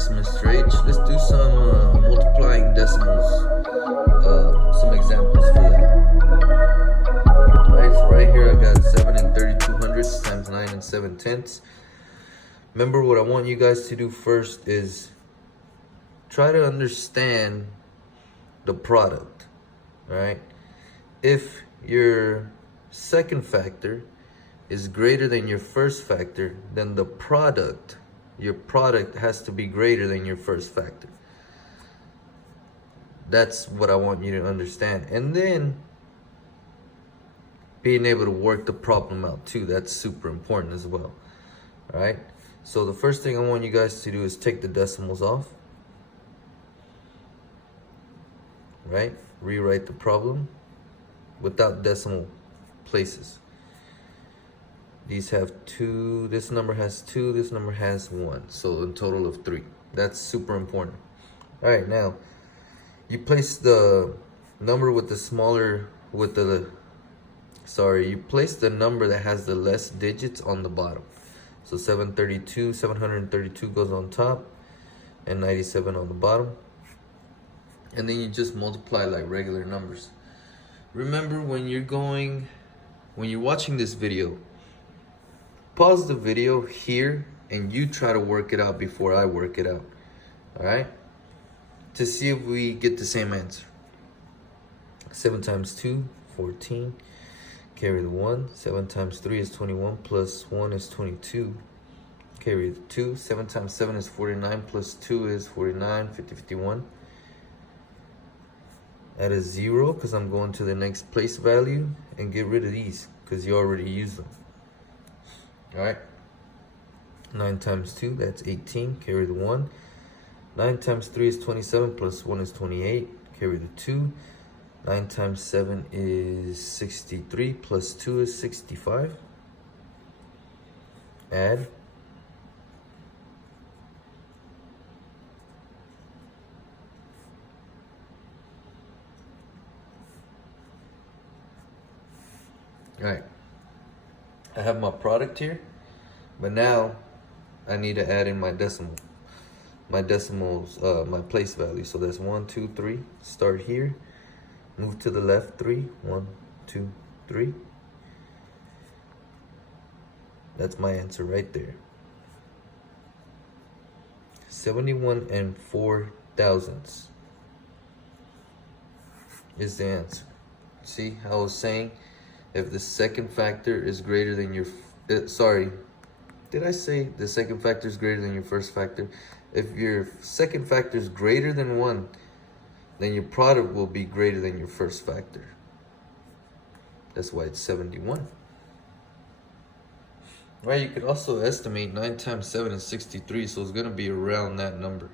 is Mr. H. Let's do some multiplying decimals, some examples for that. Alright, so right here I got 7 and 32 hundredths times 9 and 7 tenths. Remember, what I want you guys to do first is try to understand the product. Alright, if your second factor is greater than your first factor, then the product, your product has to be greater than your first factor. That's what I want you to understand. And then being able to work the problem out too, that's super important as well. All right, so the first thing I want you guys to do is take the decimals off. Right, rewrite the problem without decimal places. These have 2, this number has 2, this number has 1. So a total of 3. That's super important. All right, now you place the number with the smaller, with the, you place the number that has the less digits on the bottom. So 732 goes on top and 97 on the bottom. And then you just multiply like regular numbers. Remember, when you're watching this video, pause the video here and you try to work it out before I work it out. All right, to see if we get the same answer. 7 times 2, 14. Carry the 1. 7 times 3 is 21 plus 1 is 22. Carry the 2. 7 times 7 is 49 plus 2 is 49. 50, 51. Add a 0 because I'm going to the next place value, and get rid of these because you already used them. All right, 9 times 2, that's 18. Carry the 1. 9 times 3 is 27 plus 1 is 28. Carry the 2. 9 times 7 is 63 plus 2 is 65. Add. All right, I have my product here, but now I need to add in my decimals, my place value. So that's 1, 2, 3. Start here, move to the left 3. 1, 2, 3. That's my answer right there. 71 and 4 thousandths is the answer. See how I was saying? If the second factor is greater than your, did I say the second factor is greater than your first factor? If your second factor is greater than 1, then your product will be greater than your first factor. That's why it's 71. Right, you could also estimate 9 times 7 is 63, so it's going to be around that number.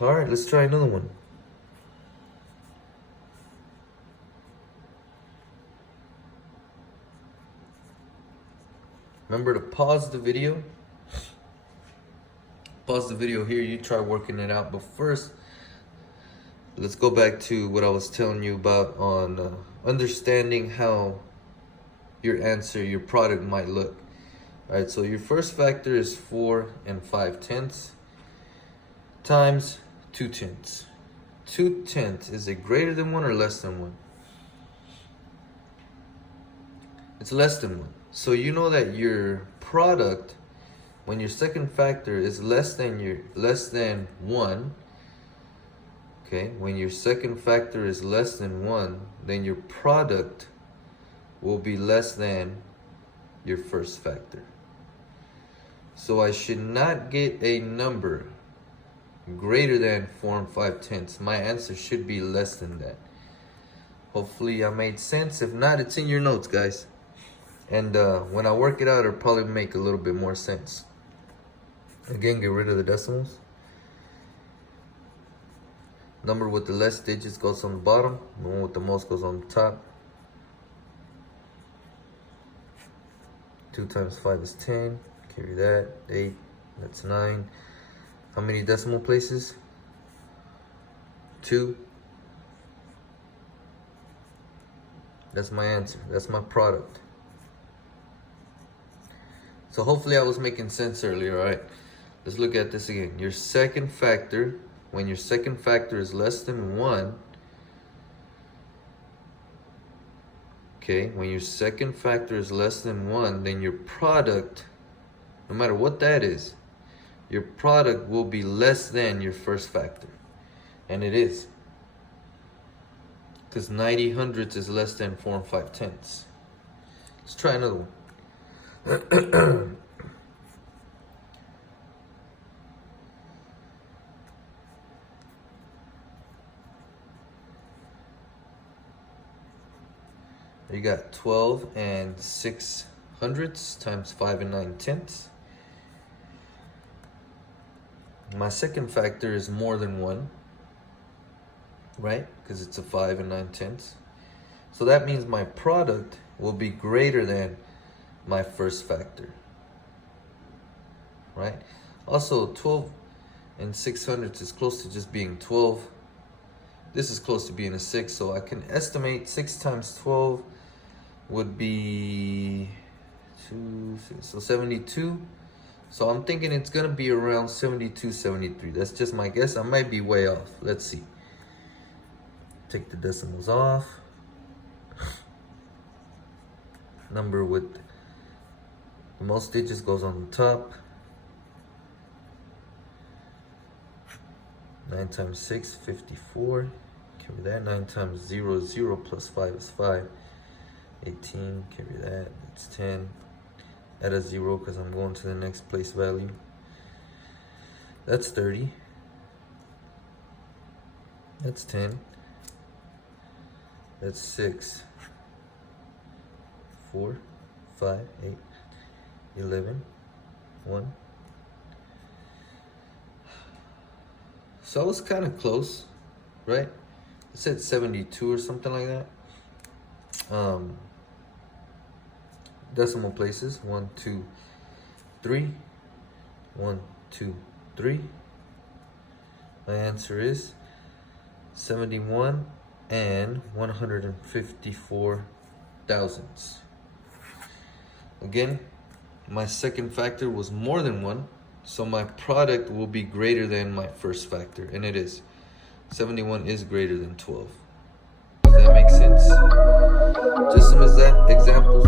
All right, let's try another one. Remember to pause the video. Pause the video here, you try working it out. But first, let's go back to what I was telling you about on understanding how your answer, your product might look. All right, so your first factor is 4 and 5 tenths times 2 tenths. 2 tenths, is it greater than 1 or less than 1? It's less than 1. So you know that your product, when your second factor is less than 1, okay, when your second factor is less than 1, then your product will be less than your first factor. So I should not get a number greater than 4 and 5 tenths. My answer should be less than that. Hopefully I made sense. If not, it's in your notes, guys. And when I work it out, it'll probably make a little bit more sense. Again, get rid of the decimals. Number with the less digits goes on the bottom. The one with the most goes on the top. 2 times 5 is 10. Carry that. 8. That's 9. How many decimal places? 2. That's my answer. That's my product. So hopefully I was making sense earlier, all right? Let's look at this again. Your second factor, when your second factor is less than 1, okay, when your second factor is less than 1, then your product, no matter what that is, your product will be less than your first factor. And it is. Because 90 hundredths is less than 4 5/10. Let's try another one. You got 12 and 6 hundredths times 5 and 9 tenths. My second factor is more than 1, right? Because it's a 5 and 9 tenths. So that means my product will be greater than my first factor, right? Also, 12 and 6 hundredths is close to just being 12. This is close to being a 6, so I can estimate 6 times 12 would be 2, so 72. So I'm thinking it's gonna be around 72, 73. That's just my guess. I might be way off. Let's see. Take the decimals off. Number with the most digits goes on the top. 9 times 6, 54. Carry that. 9 times 0 is 0 plus 5 is 5. 18, carry that, it's 10. Add a 0 because I'm going to the next place value. That's 30. That's 10. That's 6. 4, 5, 8, 11, 1. So I was kind of close, right? I said 72 or something like that. Decimal places, 1, 2, 3, 1, 2, 3. My answer is 71 and 154 thousandths. Again, my second factor was more than 1, so my product will be greater than my first factor, and it is. 71 is greater than 12. Does that make sense? Just some examples